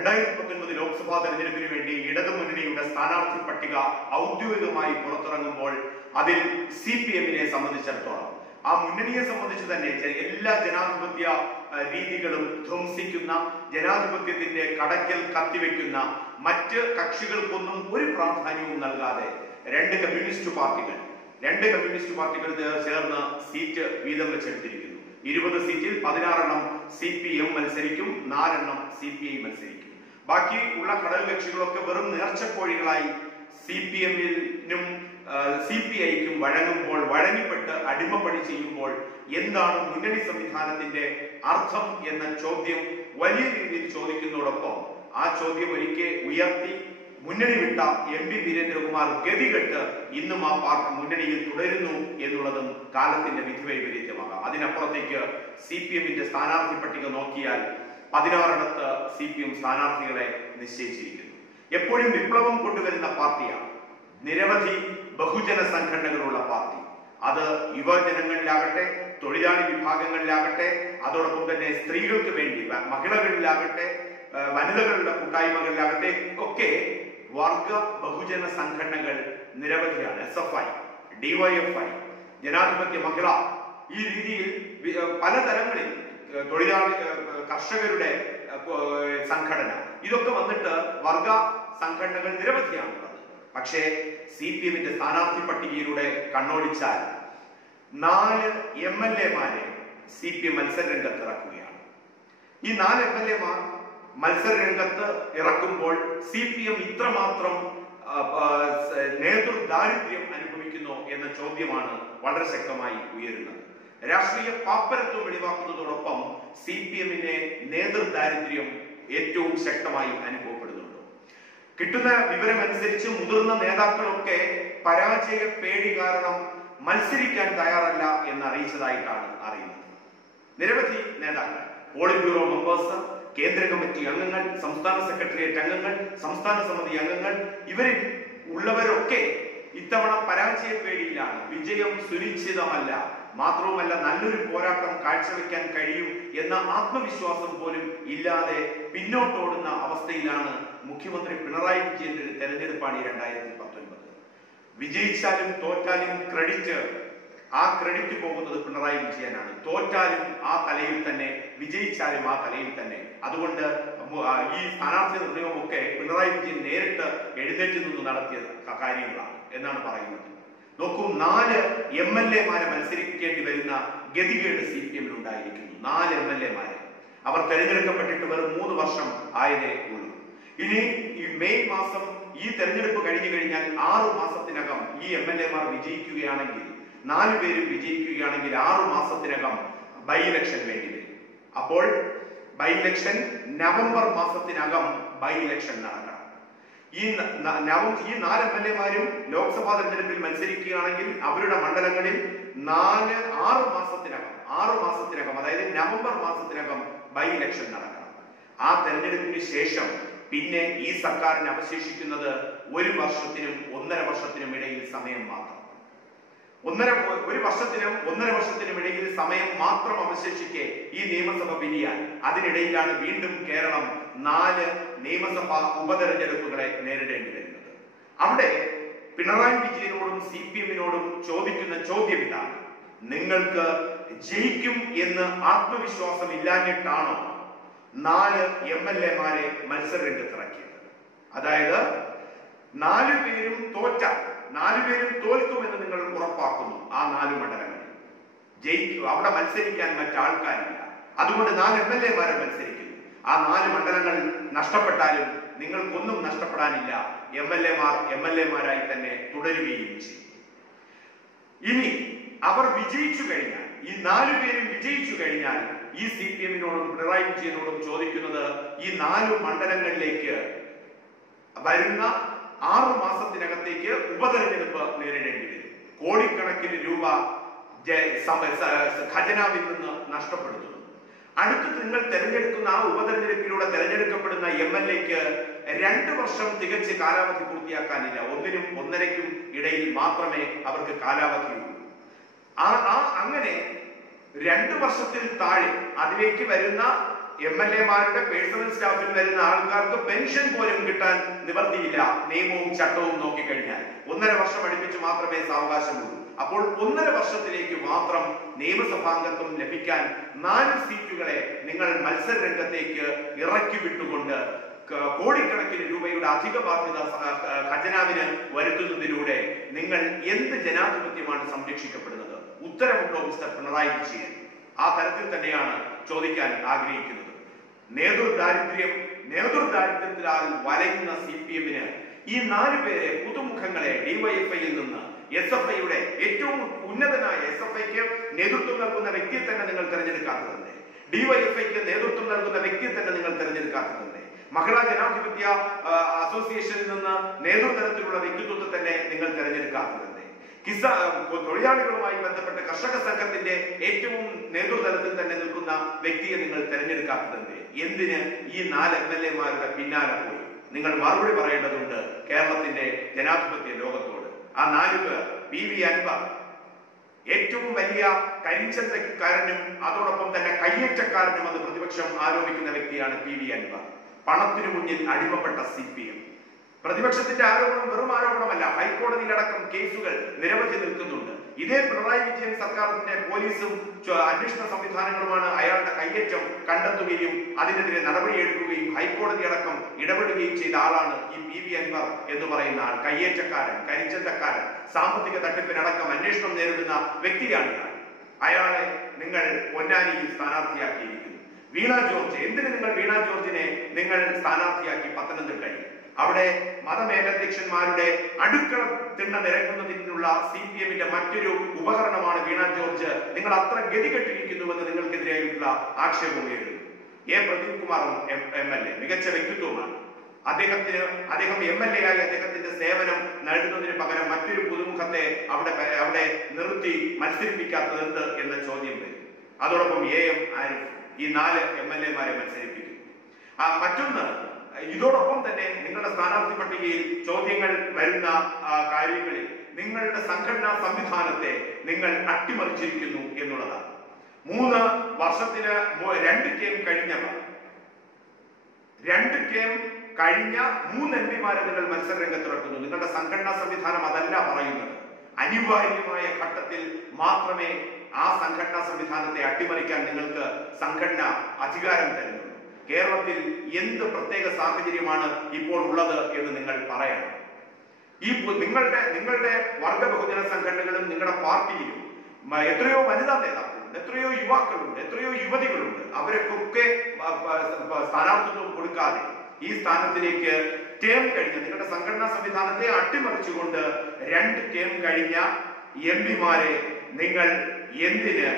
രണ്ടായിരത്തി പത്തൊൻപത് ലോക്സഭാ തെരഞ്ഞെടുപ്പിന് വേണ്ടി ഇടതുമുന്നണിയുടെ സ്ഥാനാർത്ഥി പട്ടിക ഔദ്യോഗികമായി പുറത്തിറങ്ങുമ്പോൾ അതിൽ സി പി എമ്മിനെ സംബന്ധിച്ചിടത്തോളം. ആ മുന്നണിയെ സംബന്ധിച്ച് തന്നെ എല്ലാ ജനാധിപത്യ രീതികളും ധ്വംസിക്കുന്ന ജനാധിപത്യത്തിന്റെ കടക്കൽ കത്തിവെക്കുന്ന മറ്റ് കക്ഷികൾക്കൊന്നും ഒരു പ്രാധാന്യവും നൽകാതെ രണ്ട് കമ്മ്യൂണിസ്റ്റ് പാർട്ടികൾ രണ്ട് കമ്മ്യൂണിസ്റ്റ് പാർട്ടികൾ ചേർന്ന് സീറ്റ് വീതം വെച്ചെടുത്തിരിക്കുന്നു. ഇരുപത് സീറ്റിൽ പതിനാറെണ്ണം സി പി എം മത്സരിക്കും നാലെണ്ണം സി പി ഐ മത്സരിക്കും. ബാക്കി ഉള്ള ഘടക കക്ഷികളൊക്കെ വെറും നേർച്ചക്കോഴികളായി സി പി എമ്മിനും സി പി ഐക്കും വഴങ്ങുമ്പോൾ വഴങ്ങിപ്പെട്ട് അടിമപ്പണി ചെയ്യുമ്പോൾ എന്താണ് മുന്നണി സംവിധാനത്തിന്റെ അർത്ഥം എന്ന ചോദ്യം വലിയ രീതിയിൽ ചോദിക്കുന്നതോടൊപ്പം ആ ചോദ്യം ഒരിക്കൽ ഉയർത്തി മുന്നണി വിട്ട എം പി വീരേന്ദ്രകുമാർ ഗതികെട്ട് ഇന്നും ആ പാർട്ടി മുന്നണിയിൽ തുടരുന്നു എന്നുള്ളതും കാലത്തിന്റെ വിധി വൈപരീത്യമാകാം അതിനപ്പുറത്തേക്ക് സി പി എമ്മിന്റെ സ്ഥാനാർത്ഥി പട്ടിക നോക്കിയാൽ പതിനാറിടത്ത് സി പി എം സ്ഥാനാർത്ഥികളെ നിശ്ചയിച്ചിരിക്കുന്നു. എപ്പോഴും വിപ്ലവം കൊണ്ടുവരുന്ന പാർട്ടിയാണ്. നിരവധി ബഹുജന സംഘടനകളുള്ള പാർട്ടി. അത് യുവജനങ്ങളിലാകട്ടെ തൊഴിലാളി വിഭാഗങ്ങളിലാകട്ടെ അതോടൊപ്പം തന്നെ സ്ത്രീകൾക്ക് വേണ്ടി മഹിളകളിലാകട്ടെ വനിതകളുടെ കൂട്ടായ്മകളിലാകട്ടെ ഒക്കെ വർഗ ബഹുജന സംഘടനകൾ നിരവധിയാണ്. എസ് എഫ് ഐ ഡിവൈഎഫ്ഐ ജനാധിപത്യ മഹിള. ഈ രീതിയിൽ പലതരങ്ങളിൽ തൊഴിലാളി കർഷകരുടെ സംഘടന. ഇതൊക്കെ വന്നിട്ട് വർഗ സംഘടനകൾ നിരവധിയാണുള്ളത് പക്ഷേ സി പി എമ്മിന്റെ സ്ഥാനാർത്ഥി പട്ടികയിലൂടെ കണ്ണോടിച്ചാൽ നാല് എം എൽ എമാരെ സി പി എം മത്സര രംഗത്ത് ഇറക്കുകയാണ്. ഈ നാല് എം എൽ എമാർ മത്സര രംഗത്ത് ഇറക്കുമ്പോൾ സി പി എം ഇത്രമാത്രം ആ, ആ, സ- നേതൃ ദാരിദ്ര്യം അനുഭവിക്കുന്നു എന്ന ചോദ്യമാണ് വളരെ ശക്തമായി ഉയരുന്നത്. രാഷ്ട്രീയ പാപ്പരത്വം വെളിവാക്കുന്നതോടൊപ്പം സി പി എമ്മിന്റെ നേതൃദാരിദ്ര്യം ഏറ്റവും ശക്തമായി അനുഭവപ്പെടുന്നുണ്ട്. കിട്ടുന്ന വിവരമനുസരിച്ച് മുതിർന്ന നേതാക്കളൊക്കെ പരാജയ പേടി കാരണം മത്സരിക്കാൻ തയ്യാറല്ല എന്ന് അറിയിച്ചതായിട്ടാണ് അറിയുന്നത്. നിരവധി നേതാക്കൾ പോളിറ്റ് ബ്യൂറോ മെമ്പേഴ്സ് കേന്ദ്ര കമ്മിറ്റി അംഗങ്ങൾ സംസ്ഥാന സെക്രട്ടേറിയറ്റ് അംഗങ്ങൾ സംസ്ഥാന സമിതി അംഗങ്ങൾ ഇവരിൽ ഉള്ളവരൊക്കെ ഇത്തവണ പരാജയ പേടിയിലാണ് വിജയം സുനിശ്ചിതമല്ല മാത്രവുമല്ല നല്ലൊരു പോരാട്ടം കാഴ്ചവെക്കാൻ കഴിയും എന്ന ആത്മവിശ്വാസം പോലും ഇല്ലാതെ പിന്നോട്ടോടുന്ന അവസ്ഥയിലാണ് മുഖ്യമന്ത്രി പിണറായി വിജയന്റെ ഒരു തെരഞ്ഞെടുപ്പാണ് ഈ രണ്ടായിരത്തി പത്തൊൻപത്. വിജയിച്ചാലും തോറ്റാലും ക്രെഡിറ്റ് ആ ക്രെഡിറ്റ് പോകുന്നത് പിണറായി വിജയനാണ്. തോറ്റാലും ആ തലയിൽ തന്നെ വിജയിച്ചാലും ആ തലയിൽ തന്നെ. അതുകൊണ്ട് ഈ സ്ഥാനാർത്ഥി നിർണയവും ഒക്കെ പിണറായി വിജയൻ നേരിട്ട് എഴുന്നേറ്റ് നിന്ന് നടത്തിയ കാര്യങ്ങളാണ് എന്നാണ് പറയുന്നത്. നോക്കൂ നാല് എം എൽ എമാരെ മത്സരിക്കേണ്ടി വരുന്ന ഗതികേട് സി പി എമ്മിൽ ഉണ്ടായിരിക്കുന്നു നാല് എം എൽ എമാരെ. അവർ തെരഞ്ഞെടുക്കപ്പെട്ടിട്ട് വെറും മൂന്ന് വർഷം ആയതേ ഉള്ളൂ. ഇനി ഈ മെയ് മാസം ഈ തെരഞ്ഞെടുപ്പ് കഴിഞ്ഞു കഴിഞ്ഞാൽ ആറു മാസത്തിനകം ഈ എം എൽ എമാർ വിജയിക്കുകയാണെങ്കിൽ നാലു പേരും വിജയിക്കുകയാണെങ്കിൽ ആറു മാസത്തിനകം ബൈ ഇലക്ഷൻ വേണ്ടി വരും. അപ്പോൾ ബൈ ഇലക്ഷൻ നവംബർ മാസത്തിനകം ബൈ ഇലക്ഷൻ നടക്കണം. ഈ ഈ നാല് എം എൽ എമാരും ലോക്സഭാ തെരഞ്ഞെടുപ്പിൽ മത്സരിക്കുകയാണെങ്കിൽ അവരുടെ മണ്ഡലങ്ങളിൽ നാല് ആറ് മാസത്തിനകം ആറ് മാസത്തിനകം അതായത് നവംബർ മാസത്തിനകം ബൈ ഇലക്ഷൻ നടക്കണം. ആ തെരഞ്ഞെടുപ്പിന് ശേഷം പിന്നെ ഈ സർക്കാരിന് അവശേഷിക്കുന്നത് ഒരു വർഷത്തിനും ഒന്നര വർഷത്തിനും ഇടയിൽ സമയം മാത്രം. ഒന്നര ഒരു വർഷത്തിനും ഒന്നര വർഷത്തിനും ഇടയിൽ സമയം മാത്രം അവശേഷിക്കെ ഈ നിയമസഭ പിരിയാൻ. അതിനിടയിലാണ് വീണ്ടും കേരളം നാല് നിയമസഭാ ഉപതെരഞ്ഞെടുപ്പുകളെ നേരിടേണ്ടി വരുന്നത് അവിടെ പിണറായി വിജയനോടും സി പി എമ്മിനോടും ചോദിക്കുന്ന ചോദ്യം ഇതാണ്. നിങ്ങൾക്ക് ജയിക്കും എന്ന് ആത്മവിശ്വാസം ഇല്ലാഞ്ഞിട്ടാണോ നാല് എം എൽ എമാരെ മത്സരരംഗത്തിറക്കിയത്? അതായത് നാലു പേരും തോറ്റ നാലു പേരും തോൽക്കുമെന്ന് നിങ്ങൾ ഉറപ്പാക്കുന്നു ആ നാല് മണ്ഡലങ്ങളിൽ. ജയിക്കും അവിടെ മത്സരിക്കാൻ മറ്റാൾക്കാരില്ല. അതുകൊണ്ട് നാല് എം എൽ എമാരെ മത്സരിക്കുന്നു. ആ നാല് മണ്ഡലങ്ങൾ നഷ്ടപ്പെട്ടാലും നിങ്ങൾക്കൊന്നും നഷ്ടപ്പെടാനില്ല. എം എൽ എമാർ എം എൽ എമാരായി തന്നെ തുടരുകയും ചെയ്യും. ഇനി അവർ വിജയിച്ചു കഴിഞ്ഞാൽ ഈ നാലു പേരും വിജയിച്ചു കഴിഞ്ഞാൽ ഈ സി പി എമ്മിനോടും പിണറായി വിജയനോടും ചോദിക്കുന്നത് ഈ നാലു മണ്ഡലങ്ങളിലേക്ക് വരുന്ന ആറു മാസത്തിനകത്തേക്ക് ഉപതെരഞ്ഞെടുപ്പ് നേരിടേണ്ടി വരും. കോടിക്കണക്കിന് രൂപ ഖജനാവിൽ നിന്ന് നഷ്ടപ്പെടുത്തുന്നു അടുത്ത് നിങ്ങൾ തെരഞ്ഞെടുക്കുന്ന ആ ഉപതെരഞ്ഞെടുപ്പിലൂടെ തിരഞ്ഞെടുക്കപ്പെടുന്ന എം എൽ എക്ക് രണ്ട് വർഷം തികച്ച് കാലാവധി പൂർത്തിയാക്കാനില്ല. ഒന്നിനും ഒന്നരയ്ക്കും ഇടയിൽ മാത്രമേ അവർക്ക് കാലാവധിയുള്ളൂ ആ ആ അങ്ങനെ രണ്ടു വർഷത്തിൽ താഴെ അതിലേക്ക് വരുന്ന എം എൽ എമാരുടെ പേഴ്സണൽ സ്റ്റാഫിൽ വരുന്ന ആൾക്കാർക്ക് പെൻഷൻ പോലും കിട്ടാൻ നിവർത്തിയില്ല. നിയമവും ചട്ടവും നോക്കിക്കഴിഞ്ഞാൽ ഒന്നര വർഷം അടുപ്പിച്ച് മാത്രമേ സാവകാശമുള്ളൂ. അപ്പോൾ ഒന്നര വർഷത്തിലേക്ക് മാത്രം നിയമസഭാംഗത്വം ലഭിക്കാൻ നാല് സീറ്റുകളെ നിങ്ങൾ മത്സര രംഗത്തേക്ക് ഇറക്കി വിട്ടുകൊണ്ട് കോടിക്കണക്കിന് രൂപയുടെ അധിക ബാധ്യത ഖജനാവിന് വരുത്തുന്നതിലൂടെ നിങ്ങൾ എന്ത് ജനാധിപത്യമാണ് സംരക്ഷിക്കപ്പെടുന്നത്? ഉത്തരമുണ്ടോ മിസ്റ്റർ പിണറായി വിജയൻ? ആ തരത്തിൽ തന്നെയാണ് ചോദിക്കാൻ ആഗ്രഹിക്കുന്നത്. നേതൃദാരിദ്ര്യം നേതൃദാരിദ്ര്യത്തിലാൽ വലയുന്ന സി പി എമ്മിന് ഈ നാല് പേരെ പുതുമുഖങ്ങളെ ഡിവൈഎഫ്ഐയിൽ നിന്ന് എസ് എഫ് ഐയുടെ ഏറ്റവും ഉന്നതനായ എസ് എഫ് ഐക്ക് നേതൃത്വം നൽകുന്ന വ്യക്തിയെ തന്നെ നിങ്ങൾ തെരഞ്ഞെടുക്കാത്തതല്ലേ ഡിവൈഎഫ്ഐക്ക് നേതൃത്വം നൽകുന്ന വ്യക്തിയെ തന്നെ നിങ്ങൾ തെരഞ്ഞെടുക്കാത്തതല്ലേ മഹിളാ ജനാധിപത്യ അസോസിയേഷനിൽ നിന്ന് നേതൃത്വത്തിലുള്ള വ്യക്തിത്വത്തെ തന്നെ നിങ്ങൾ തെരഞ്ഞെടുക്കാത്തതല്ലേ കിസ തൊഴിലാളികളുമായി ബന്ധപ്പെട്ട കർഷക സംഘത്തിന്റെ ഏറ്റവും നേതൃതലത്തിൽ തന്നെ നിൽക്കുന്ന വ്യക്തിയെ നിങ്ങൾ തെരഞ്ഞെടുക്കാത്തതല്ലേ എന്തിന്? ഈ നാല് എം എൽ എമാരുടെ പിന്നാലെ പോയി. നിങ്ങൾ മറുപടി പറയേണ്ടതുണ്ട് കേരളത്തിന്റെ ജനാധിപത്യ ലോകത്തോട്. ആ നാല് പേർ പി വി അൻവർ ഏറ്റവും വലിയ കരിഞ്ചന്തക്കാരനും അതോടൊപ്പം തന്നെ കയ്യേറ്റക്കാരനും അത് പ്രതിപക്ഷം ആരോപിക്കുന്ന വ്യക്തിയാണ് പി വി അൻവർ പണത്തിനു മുന്നിൽ അടിമപ്പെട്ട സി പി എം. പ്രതിപക്ഷത്തിന്റെ ആരോപണം വെറും ആരോപണമല്ല ഹൈക്കോടതിയിലടക്കം കേസുകൾ നിരവധി നിൽക്കുന്നുണ്ട്. ഇതേ പിണറായി വിജയൻ സർക്കാരിന്റെ പോലീസും അന്വേഷണ സംവിധാനങ്ങളുമാണ് അയാളുടെ കയ്യേറ്റം കണ്ടെത്തുകയും അതിനെതിരെ നടപടിയെടുക്കുകയും ഇടപെടുകയും ചെയ്ത ആളാണ് ഈ പി വി അൻവർ എന്ന് പറയുന്ന ആൾ. കയ്യേറ്റക്കാരൻ കരിഞ്ചന്തക്കാരൻ സാമ്പത്തിക തട്ടിപ്പിനടക്കം അന്വേഷണം നേരിടുന്ന വ്യക്തിയാണ് ഇയാൾ. അയാളെ നിങ്ങൾ പൊന്നാനിയിൽ സ്ഥാനാർത്ഥിയാക്കിയിരിക്കുന്നു. വീണ ജോർജ് എന്തിന് നിങ്ങൾ വീണ ജോർജിനെ നിങ്ങൾ സ്ഥാനാർത്ഥിയാക്കി പത്തനംതിട്ടയിൽ? അവിടെ മതമേലധ്യക്ഷന്മാരുടെ അടുക്കള തിണ്ണ നിരക്കുന്നതിനുള്ള സി പി എമ്മിന്റെ മറ്റൊരു ഉപകരണമാണ് വീണ ജോർജ്. നിങ്ങൾ അത്ര ഗതികെട്ടിരിക്കുന്നുവെന്ന് നിങ്ങൾക്കെതിരെയുള്ള ആക്ഷേപം ഉയരുന്നു. എ പ്രദീപ് കുമാറും എം എൽ എ മികച്ച വ്യക്തിത്വമാണ് അദ്ദേഹത്തിന് അദ്ദേഹം എം എൽ എ ആയി അദ്ദേഹത്തിന്റെ സേവനം നേടുന്നതിന് പകരം മറ്റൊരു പുതുമുഖത്തെ അവിടെ അവിടെ നിർത്തി മത്സരിപ്പിക്കാത്തത് എന്ത് എന്ന ചോദ്യം വരും. അതോടൊപ്പം എ എം ആരിഫ് ഈ നാല് എം എൽ എമാരെ മത്സരിപ്പിക്കും ആ മറ്റൊന്ന് ഇതോടൊപ്പം തന്നെ നിങ്ങളുടെ സ്ഥാനാർത്ഥി പട്ടികയിൽ ചോദ്യങ്ങൾ വരുന്ന കാര്യങ്ങളിൽ നിങ്ങളുടെ സംഘടനാ സംവിധാനത്തെ നിങ്ങൾ അട്ടിമറിച്ചിരിക്കുന്നു എന്നുള്ളതാണ്. മൂന്ന് വർഷത്തിന് രണ്ട് ടീം കഴിഞ്ഞവർ രണ്ട് ടീം കഴിഞ്ഞ മൂന്ന് എം പിമാരെ നിങ്ങൾ മത്സര രംഗത്തിറക്കുന്നു നിങ്ങളുടെ സംഘടനാ സംവിധാനം അതല്ല പറയുന്നത്. അനിവാര്യമായ ഘട്ടത്തിൽ മാത്രമേ ആ സംഘടനാ സംവിധാനത്തെ അട്ടിമറിക്കാൻ നിങ്ങൾക്ക് സംഘടന അധികാരം തരുന്നു. കേരളത്തിൽ എന്ത് പ്രത്യേക സാഹചര്യമാണ് ഇപ്പോൾ ഉള്ളത് എന്ന് നിങ്ങൾ പറയണം. ഈ നിങ്ങളുടെ നിങ്ങളുടെ വർഗ ബഹുജന സംഘടനകളും നിങ്ങളുടെ പാർട്ടിയിലും എത്രയോ വനിതാ നേതാക്കളുണ്ട് എത്രയോ യുവാക്കളുണ്ട് എത്രയോ യുവതികളുണ്ട്. അവരൊക്കെ സ്ഥാനാർത്ഥിത്വം കൊടുക്കാതെ ഈ സ്ഥാനത്തിലേക്ക് ടേം കഴിഞ്ഞ നിങ്ങളുടെ സംഘടനാ സംവിധാനത്തെ അട്ടിമറിച്ചുകൊണ്ട് രണ്ട് ടേം കഴിഞ്ഞ എം പിമാരെ നിങ്ങൾ എന്തിന്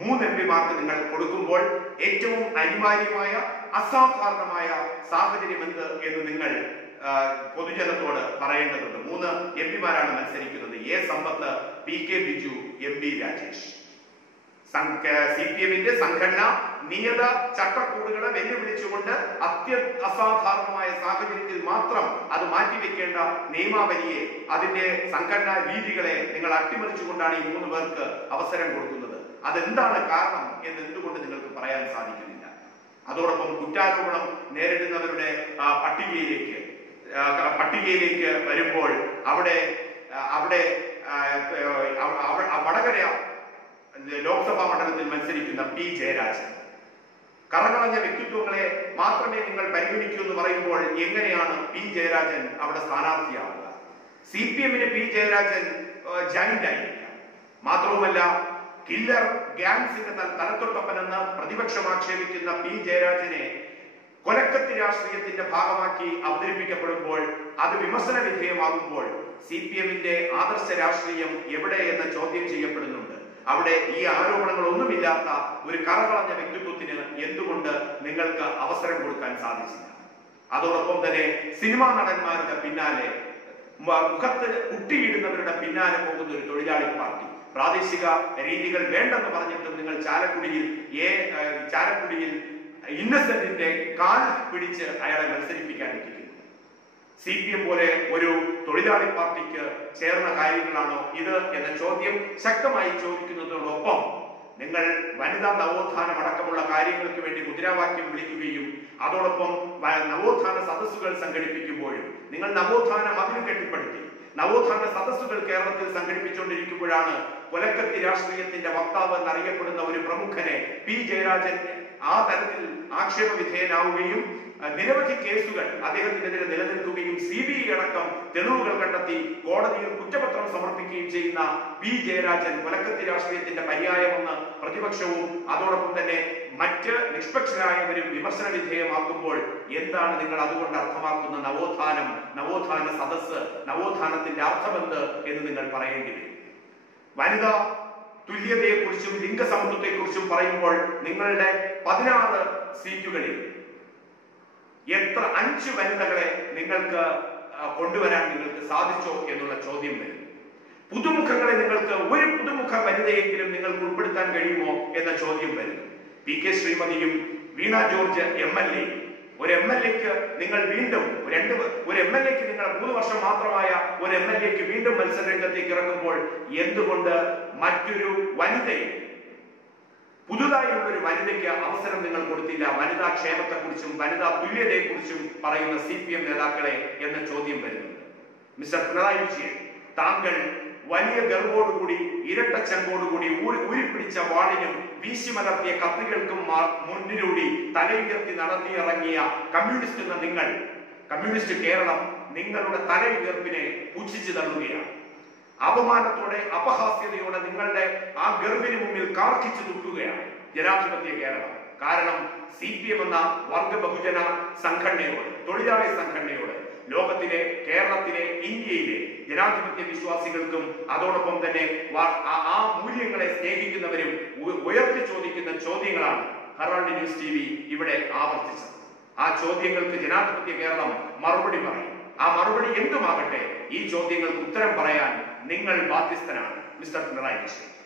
മൂന്ന് എം പിമാർക്ക് നിങ്ങൾ കൊടുക്കുമ്പോൾ ഏറ്റവും അനിവാര്യമായ അസാധാരണമായ സാഹചര്യം എന്ത് എന്ന് നിങ്ങൾ പൊതുജനത്തോട് പറയേണ്ടതുണ്ട്. മൂന്ന് എം പിമാരാണ് മത്സരിക്കുന്നത്. A Sampath P K Biju M Rajesh. C P എമ്മിന്റെ സംഘടന നിയത ചട്ടക്കൂടുകളെ വെല്ലുവിളിച്ചുകൊണ്ട് അത്യ അസാധാരണമായ സാഹചര്യത്തിൽ മാത്രം അത് മാറ്റിവെക്കേണ്ട നിയമാവലിയെ അതിന്റെ സംഘടനാ രീതികളെ നിങ്ങൾ അട്ടിമറിച്ചുകൊണ്ടാണ് ഈ മൂന്ന് പേർക്ക് അവസരം കൊടുക്കുന്നത്. അതെന്താണ് കാരണം എന്ന് എന്തുകൊണ്ട് നിങ്ങൾക്ക് പറയാൻ സാധിക്കുന്നില്ല? അതോടൊപ്പം കുറ്റാരോപണം നേരിടുന്നവരുടെ പട്ടികയിലേക്ക് പട്ടികയിലേക്ക് വരുമ്പോൾ അവിടെ അവിടെ വടകര ലോക്സഭാ മണ്ഡലത്തിൽ മത്സരിക്കുന്ന പി ജയരാജൻ. കറകളഞ്ഞ വ്യക്തിത്വങ്ങളെ മാത്രമേ നിങ്ങൾ പരിഗണിക്കൂ എന്ന് പറയുമ്പോൾ എങ്ങനെയാണ് പി ജയരാജൻ അവിടെ സ്ഥാനാർത്ഥിയാവുക? സി പി എമ്മിന് പി ജയരാജൻ ജൈന്റ് ആയിരിക്കാം മാത്രവുമല്ല കില്ലർ ഗാങ്സിന്റെ തല- തലത്തൊട്ടപ്പനെന്ന് പ്രതിപക്ഷം ആക്ഷേപിക്കുന്ന പി ജയരാജനെ കൊലക്കത്തി രാഷ്ട്രീയത്തിന്റെ ഭാഗമാക്കി അവതരിപ്പിക്കപ്പെടുമ്പോൾ അത് വിമർശന വിധേയമാകുമ്പോൾ സി പി എമ്മിന്റെ ആദർശ രാഷ്ട്രീയം എവിടെ എന്ന ചോദ്യം ചെയ്യപ്പെടുന്നുണ്ട് അവിടെ ഈ ആരോപണങ്ങൾ ഒന്നുമില്ലാത്ത ഒരു കറകളഞ്ഞ വ്യക്തിത്വത്തിന് എന്തുകൊണ്ട് നിങ്ങൾക്ക് അവസരം കൊടുക്കാൻ സാധിച്ചില്ല? അതോടൊപ്പം തന്നെ സിനിമാ നടന്മാരുടെ പിന്നാലെ മുഖത്ത് കുട്ടിയിടുന്നവരുടെ പിന്നാലെ പോകുന്ന ഒരു തൊഴിലാളി പാർട്ടി. പ്രാദേശിക രീതികൾ വേണ്ടെന്ന് പറഞ്ഞിട്ടും നിങ്ങൾ ചാലക്കുടിയിൽ ഏ ചാലക്കുടിയിൽ ഇന്നസെന്റിന്റെ കാൽ പിടിച്ച് അയാളെ മത്സരിപ്പിക്കാൻ ഇരിക്കുന്നു സി പി എം പോലെ ഒരു തൊഴിലാളി പാർട്ടിക്ക് ചേർന്ന കാര്യങ്ങളാണോ ഇത് എന്ന ചോദ്യം ശക്തമായി ചോദിക്കുന്നതോടൊപ്പം നിങ്ങൾ വനിതാ നവോത്ഥാനം അടക്കമുള്ള കാര്യങ്ങൾക്ക് വേണ്ടി മുദ്രാവാക്യം വിളിക്കുകയും അതോടൊപ്പം നവോത്ഥാന സദസ്സുകൾ സംഘടിപ്പിക്കുമ്പോഴും നിങ്ങൾ നവോത്ഥാനം മതിൽ കെട്ടിപ്പടുത്തി. നവോത്ഥാന സദസ്സുകൾ കേരളത്തിൽ സംഘടിപ്പിച്ചുകൊണ്ടിരിക്കുമ്പോഴാണ് കൊലക്കത്തി രാഷ്ട്രീയത്തിന്റെ വക്താവ് എന്നറിയപ്പെടുന്ന ഒരു പ്രമുഖനെ പി ജയരാജൻ ആ തരത്തിൽ ആക്ഷേപ വിധേയനാവുകയും നിരവധി കേസുകൾ അദ്ദേഹത്തിനെതിരെ നിലനിൽക്കുകയും സി ബി ഐ അടക്കം തെളിവുകൾ കണ്ടെത്തി കോടതിയിൽ കുറ്റപത്രം സമർപ്പിക്കുകയും ചെയ്യുന്ന പി ജയരാജൻ കൊലക്കത്തി രാഷ്ട്രീയത്തിന്റെ പര്യായമെന്ന് പ്രതിപക്ഷവും അതോടൊപ്പം തന്നെ മറ്റ് നിഷ്പക്ഷരായവരും വിമർശന വിധേയമാക്കുമ്പോൾ എന്താണ് നിങ്ങൾ അതുകൊണ്ട് അർത്ഥമാക്കുന്ന നവോത്ഥാനം നവോത്ഥാന സദസ് നവോത്ഥാനത്തിന്റെ അർത്ഥമെന്ത് എന്ന് നിങ്ങൾ പറയേണ്ടി വരും. വനിതാ തുല്യതയെക്കുറിച്ചും ലിംഗസമത്വത്തെക്കുറിച്ചും പറയുമ്പോൾ നിങ്ങളുടെ പതിനാറ് സീറ്റുകളിൽ എത്ര അഞ്ച് വനിതകളെ നിങ്ങൾക്ക് കൊണ്ടുവരാൻ നിങ്ങൾക്ക് സാധിച്ചോ എന്നുള്ള ചോദ്യം വരും. പുതുമുഖങ്ങളെ നിങ്ങൾക്ക് ഒരു പുതുമുഖ വനിതയെങ്കിലും നിങ്ങൾക്ക് ഉൾപ്പെടുത്താൻ കഴിയുമോ എന്ന ചോദ്യം വരും. P K ശ്രീമതിയും Veena George M L A. ഒരു എം എൽ എക്ക് നിങ്ങൾ വീണ്ടും രണ്ട് ഒരു എം എൽ എക്ക് നിങ്ങൾ മൂന്ന് വർഷം മാത്രമായ ഒരു എം എൽ എക്ക് വീണ്ടും മത്സര രംഗത്തേക്ക് ഇറങ്ങുമ്പോൾ എന്തുകൊണ്ട് മറ്റൊരു വനിതയെ പുതുതായുള്ള ഒരു വനിതയ്ക്ക് അവസരം നിങ്ങൾ കൊടുത്തില്ല. വനിതാ ക്ഷേമത്തെക്കുറിച്ചും വനിതാ തുല്യതയെക്കുറിച്ചും പറയുന്ന സി പി എം നേതാക്കളെ എന്ന ചോദ്യം വരുന്നുണ്ട് മിസ്റ്റർ പിണറായി വിജയൻ താങ്കൾ വലിയ ഗർവോടുകൂടി ഇരട്ടച്ചങ്കോടുകൂടി ഊരി ഊരിപ്പിടിച്ച വാളിനും വീശിമലർത്തിയ കത്തികൾക്കും മുന്നിലൂടി തലയുയർത്തി നടത്തിയിറങ്ങിയ കമ്മ്യൂണിസ്റ്റ് എന്ന നിങ്ങൾ കമ്മ്യൂണിസ്റ്റ് കേരളം നിങ്ങളുടെ തലയുയർപ്പിനെ പുച്ഛിച്ചു തള്ളുകയാണ്. അപമാനത്തോടെ അപഹാസ്യതയോടെ നിങ്ങളുടെ ആ ഗർവിന് മുമ്പിൽ കാർക്കിച്ചു തുപ്പുകയാണ് ജനാധിപത്യ കേരളം. കാരണം സി പി എം എന്ന വർഗ ബഹുജന സംഘടനയോട് തൊഴിലാളി സംഘടനയോട് ലോകത്തിലെ കേരളത്തിലെ ഇന്ത്യയിലെ ജനാധിപത്യ വിശ്വാസികൾക്കും അതോടൊപ്പം തന്നെ ആ- മൂല്യങ്ങളെ സ്നേഹിക്കുന്നവരും ഉയർത്തി ചോദിക്കുന്ന ചോദ്യങ്ങളാണ് ഹെറാൾഡ് ന്യൂസ് ടി വി ഇവിടെ ആവർത്തിച്ചത്. ആ ചോദ്യങ്ങൾക്ക് ജനാധിപത്യ കേരളം മറുപടി പറയും. ആ മറുപടി എന്തുമാകട്ടെ? ഈ ചോദ്യങ്ങൾക്ക് ഉത്തരം പറയാൻ നിങ്ങൾ ബാധ്യസ്ഥനാണ്. മിസ്റ്റർ പിണറായി വിജയൻ.